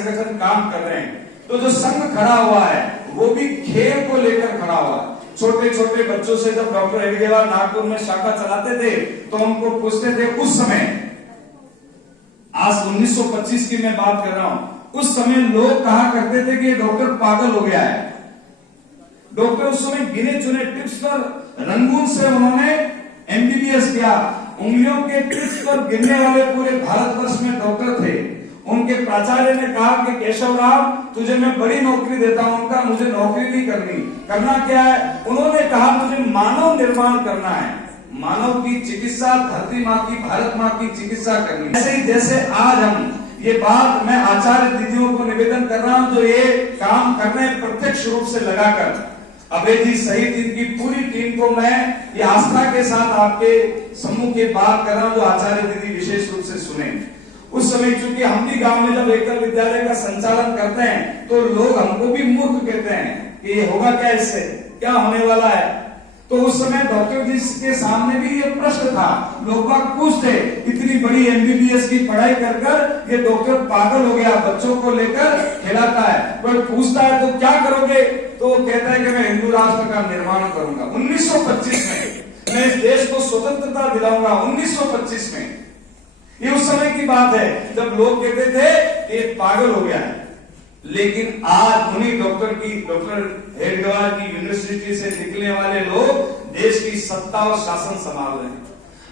संगठन काम कर रहे हैं, तो जो संघ खड़ा हुआ है वो भी खेल को लेकर खड़ा हुआ है। छोटे छोटे बच्चों से जब डॉक्टर हेडगेवार नागपुर में शाखा चलाते थे तो उनको पूछते थे, उस समय, आज 1925 की मैं बात कर रहा हूं, उस समय लोग कहा करते थे कि ये डॉक्टर पागल हो गया है। डॉक्टर उस समय गिने चुने टिप्स पर रंगून से उन्होंने एमबीबीएस किया। उंगलियों के टिप्स पर गिनने वाले पूरे भारतवर्ष में डॉक्टर थे। उनके प्राचार्य ने कहा कि केशव राव, तुझे मैं बड़ी नौकरी देता हूं। उनका मुझे नौकरी नहीं करनी, करना क्या है? उन्होंने कहा मुझे मानव निर्माण करना है, मानव की चिकित्सा, धरती माँ की, भारत माँ की चिकित्सा करनी। ऐसे ही जैसे आज हम ये बात मैं आचार्य दीदियों को निवेदन कर रहा हूं जो ये काम कर रहे हैं प्रत्यक्ष रूप से लगाकर, अभय जी सहित इनकी पूरी टीम को मैं ये आस्था के साथ आपके समूह की बात कर रहा हूं जो आचार्य दीदी विशेष रूप से सुने। उस समय चूंकि हम भी गांव में जब एकल विद्यालय का संचालन करते हैं तो लोग हमको भी मूर्ख कहते हैं कि ये होगा क्या, इससे क्या होने वाला है। तो उस समय डॉक्टर जी के सामने भी ये प्रश्न था, लोग बाग पूछते, इतनी बड़ी एमबीबीएस की पढ़ाई कर कर ये डॉक्टर पागल हो गया, बच्चों को लेकर खिलाता है। कोई पूछता है तो क्या करोगे, तो वो कहता है कि मैं हिंदू राष्ट्र का निर्माण करूंगा। 1925 में मैं इस देश को स्वतंत्रता दिलाऊंगा। 1925 में, ये उस समय की बात है जब लोग कहते थे कि ये पागल हो गया है। लेकिन आज उन्हीं डॉक्टर हेडगेवार की यूनिवर्सिटी से निकलने वाले लोग देश की सत्ता और शासन संभाल रहे हैं।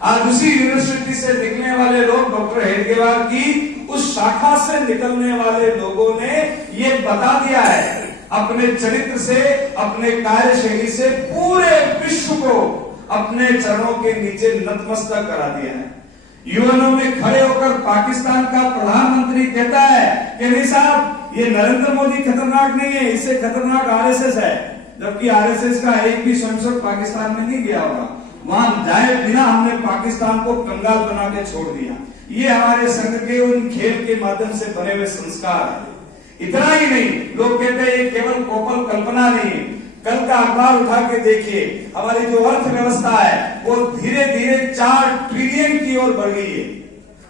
आज उसी यूनिवर्सिटी से निकलने वाले लोग डॉक्टर हेडगेवार की उस शाखा से निकलने वाले लोगों ने ये बता दिया है अपने चरित्र से, अपने कार्यशैली से पूरे विश्व को अपने चरणों के नीचे नतमस्तक करा दिया है। यूएनओ में खड़े होकर पाकिस्तान का प्रधानमंत्री कहता है कि नहीं साहब, ये नरेंद्र मोदी खतरनाक नहीं है, इससे खतरनाक आरएसएस है। जबकि आरएसएस का एक भी स्वयंसेवक पाकिस्तान में नहीं गया होगा, वहां जाए बिना हमने पाकिस्तान को कंगाल बना के छोड़ दिया। ये हमारे संघ के उन खेल के माध्यम से बने हुए संस्कार है। इतना ही नहीं, लोग कहते हैं ये केवल कोपल कल्पना नहीं है। कल का अखबार उठा के देखिए, हमारी जो अर्थव्यवस्था है वो धीरे धीरे 4 ट्रिलियन की ओर बढ़ गई है।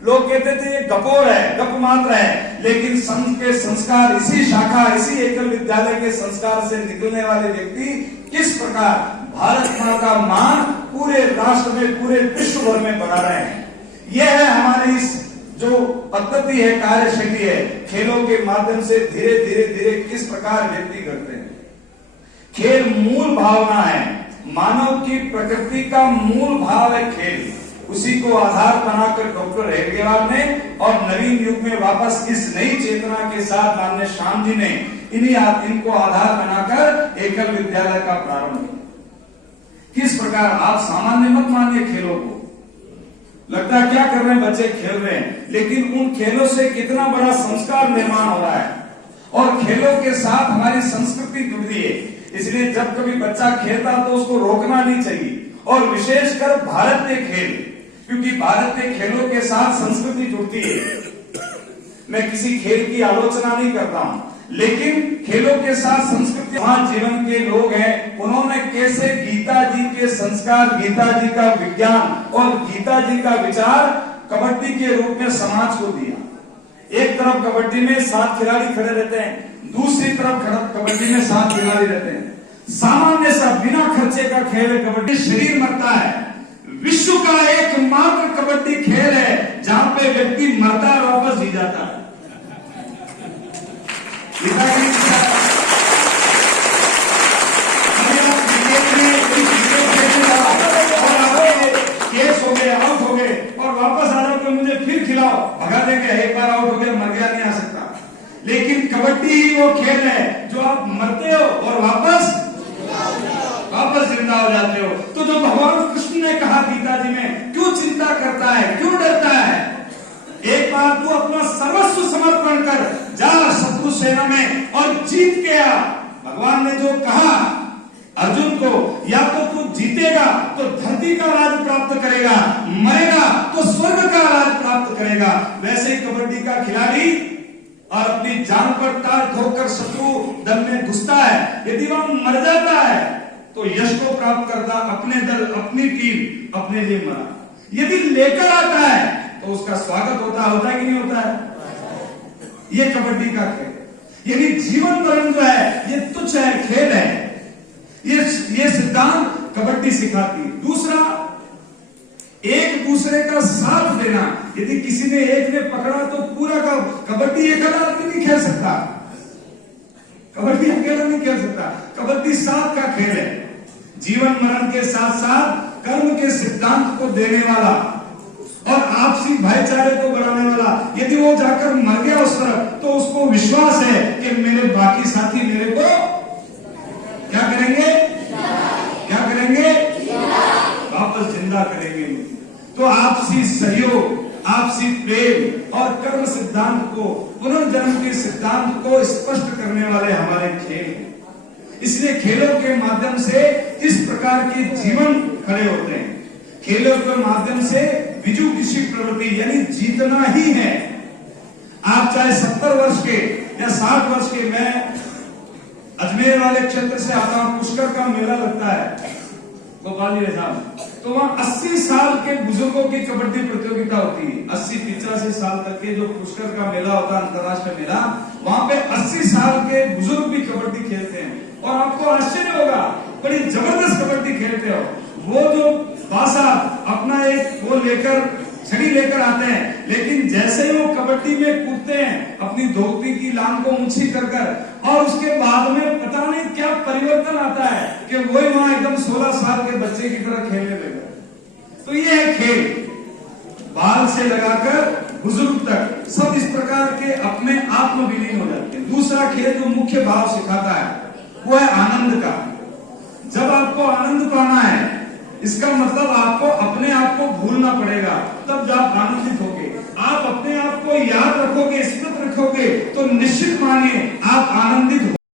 लोग कहते थे ये गपोर है, गप मात्र है, लेकिन संघ के संस्कार, इसी शाखा, इसी एकल विद्यालय के संस्कार से निकलने वाले व्यक्ति किस प्रकार भारत मां का मान पूरे राष्ट्र में, पूरे विश्व भर में बढ़ा रहे हैं। यह है हमारी इस जो पद्धति है, कार्यशैली है, खेलों के माध्यम से धीरे धीरे धीरे किस प्रकार व्यक्ति करते हैं। खेल मूल भावना है, मानव की प्रकृति का मूल भाव है खेल। उसी को आधार बनाकर डॉक्टर हेडगेवार ने और नवीन युग में वापस इस नई चेतना के साथ माननीय श्याम जी ने इनको आधार बनाकर एकल विद्यालय का प्रारंभ किया। किस प्रकार आप सामान्य मत मानिए खेलों को, लगता है क्या कर रहे हैं बच्चे, खेल रहे हैं, लेकिन उन खेलों से कितना बड़ा संस्कार निर्माण हो रहा है और खेलों के साथ हमारी संस्कृति जुड़ रही है। इसलिए जब कभी बच्चा खेलता तो उसको रोकना नहीं चाहिए, और विशेषकर भारतीय खेल, क्योंकि भारतीय खेलों के साथ संस्कृति जुड़ती है। मैं किसी खेल की आलोचना नहीं करता हूं, लेकिन खेलों के साथ संस्कृति, वहां जीवन के लोग हैं, उन्होंने कैसे गीता जी के संस्कार, गीता जी का विज्ञान और गीता जी का विचार कबड्डी के रूप में समाज को दिया। एक तरफ कबड्डी में 7 खिलाड़ी खड़े रहते हैं, दूसरी तरफ कबड्डी में 7 खिलाड़ी रहते हैं। सामान्य सा बिना खर्चे का खेल है कबड्डी, शरीर मरता है। विश्व का एकमात्र कबड्डी खेल है जहां पे व्यक्ति मरता है और वापस जी जाता है। केस हो गए, आउट हो गए और वापस आ जाओ तो मुझे फिर खिलाओ, भगा देंगे, एक बार आउट हो गया, मर गया, नहीं आ सकता। लेकिन कबड्डी ही वो खेल है जो आप मरते हो और वापस जिंदा हो जाते हो। तो जो भगवान कृष्ण ने कहा गीता जी में, क्यों चिंता करता है, क्यों डरता है, एक बार तू अपना सर्वस्व समर्पण कर, जा शत्रु सेना में और जीत के आ। भगवान ने जो कहा अर्जुन को, या तो तू जीतेगा तो धरती का राज प्राप्त करेगा, मरेगा तो स्वर्ग का राज प्राप्त करेगा। वैसे ही कबड्डी का खिलाड़ी और अपनी जान पर ताज ठोककर शत्रु दल में घुसता है, यदि वह मर जाता है तो यश को प्राप्त करता, अपने दल, अपनी टीम, अपने लिए मरा। यदि लेकर आता है तो उसका स्वागत होता है कि नहीं होता है। ये कबड्डी का खेल। यानी जीवन मरण जो है ये तुच्छ है, खेल है। ये सिद्धांत कबड्डी सिखाती है। दूसरा, एक दूसरे का साथ देना। यदि किसी ने एक ने पकड़ा तो पूरा का कबड्डी अकेला आदमी नहीं खेल सकता, कबड्डी अकेला नहीं खेल सकता। कबड्डी साथ का खेल है, जीवन मरण के साथ साथ कर्म के सिद्धांत को देने वाला और आपसी भाईचारे को बढ़ाने वाला। यदि वो जाकर मर गया उस तरफ तो उसको विश्वास है कि मेरे बाकी साथी मेरे को क्या करेंगे, क्या करेंगे, वापस जिंदा करेंगे। तो आपसी सहयोग, आपसी प्रेम और कर्म सिद्धांत को, पुनर्जन्म के सिद्धांत को स्पष्ट करने वाले हमारे खेल। इसलिए खेलों के माध्यम से इस प्रकार के जीवन खड़े होते हैं। खेलों के माध्यम से विजुगुप्सी प्रवृत्ति यानी जीतना ही है। आप चाहे 70 वर्ष के या 60 वर्ष के, मैं अजमेर वाले क्षेत्र से आता हूं, पुष्कर का मेला लगता है गोपाल जी साहब, तो वहां 80 साल के बुजुर्गों की कबड्डी प्रतियोगिता होती है। 80-85 साल तक के जो पुष्कर का मेला होता है, अंतर्राष्ट्रीय मेला, वहां पे 80 साल के बुजुर्ग भी कबड्डी खेलते हैं। और आपको आश्चर्य होगा, बड़ी जबरदस्त कबड्डी खेलते हो। वो जो बासा अपना एक वो लेकर छड़ी लेकर आते हैं, लेकिन जैसे ही वो कबड्डी में कूदते हैं अपनी धोती की लांग को ऊंची कर कर, और उसके बाद में पता नहीं क्या परिवर्तन आता है कि वही वहां एकदम 16 साल के बच्चे की तरह खेलने लगे। तो ये है खेल, बाल से लगाकर बुजुर्ग तक सब इस प्रकार के अपने आत्म विलीन हो जाते हैं। दूसरा खेल जो मुख्य भाव सिखाता है वो है आनंद का। जब आपको आनंद पाना है, इसका मतलब आपको अपने आप को भूलना पड़ेगा, तब जब आप आनंदित होगे। आप अपने आप को याद रखोगे, स्मृत रखोगे, तो निश्चित मानिए